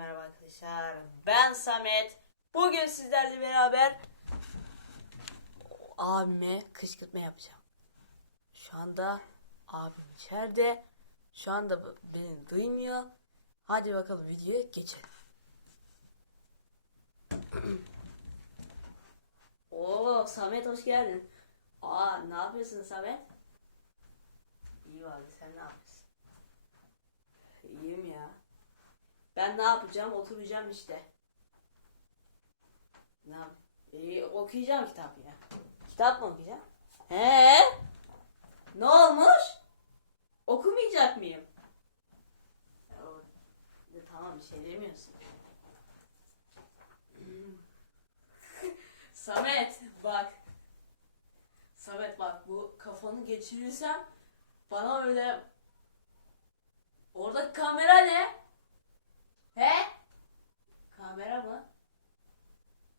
arkadaşlar. Ben Samet. Bugün sizlerle beraber abime kışkırtma yapacağım. Şu anda abim içeride. Şu anda beni duymuyor. Hadi bakalım videoya geçelim. Oo Samet hoş geldin. Aa ne yapıyorsun Samet? İyi abi sen ne yapıyorsun? İyiyim ya. Ben ne yapacağım? Oturacağım işte. Ne yap? Ee, okuyacağım kitap ya. Kitap mı okuyacağım? He? Ne olmuş? Okumayacak mıyım? Ya, tamam bir şey demiyorsun. Hmm. Samet bak. Samet bak bu kafanı geçirirsem bana öyle Orada kamera ne? He? Kamera mı?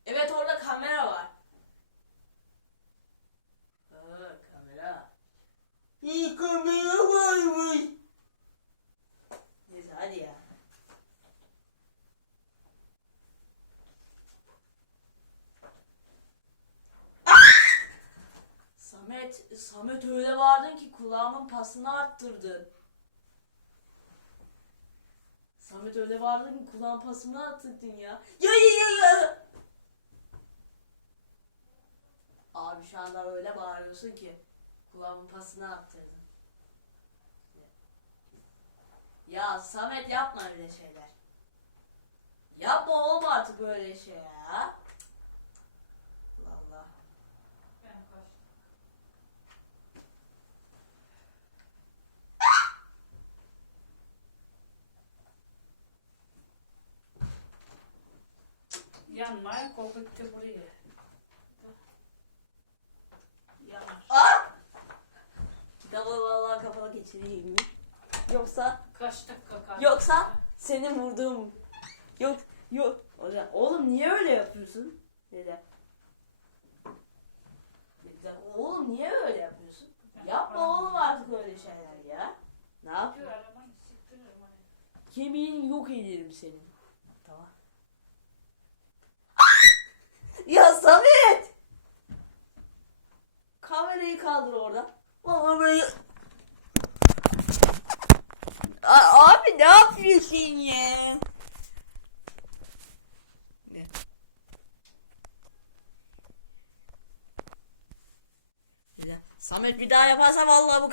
Evet orada kamera var. Ha, kamera. İyi kamera varmış. Neyse hadi ya. Samet, Samet öyle vardın ki kulağımın pasını arttırdın. Samet öyle vardın ki kulağın pasını arttırdın ya. Ya ya ya ya. Abi şu anda öyle bağırıyorsun ki kulağımın pasını arttırdın. Ya Samet yapma öyle şeyler. Yapma olma artık böyle şey ya. Allah. Yanmaya korkuttu burayı. Yanmış. Aa! Geçireyim mi? Yoksa Kaç dakika kaldı? Yoksa senin vurduğum yok yok. Hocam, oğlum niye öyle yapıyorsun? Dede, Oğlum niye öyle yapıyorsun? Yapma oğlum artık öyle şeyler ya. Ne yapıyorsun? Kemiğini yok ederim senin. Tamam. ya Samet! Kamerayı kaldır orada. Kamerayı... A- abi ne yapıyorsun ya? Samet bir daha yaparsa vallahi bu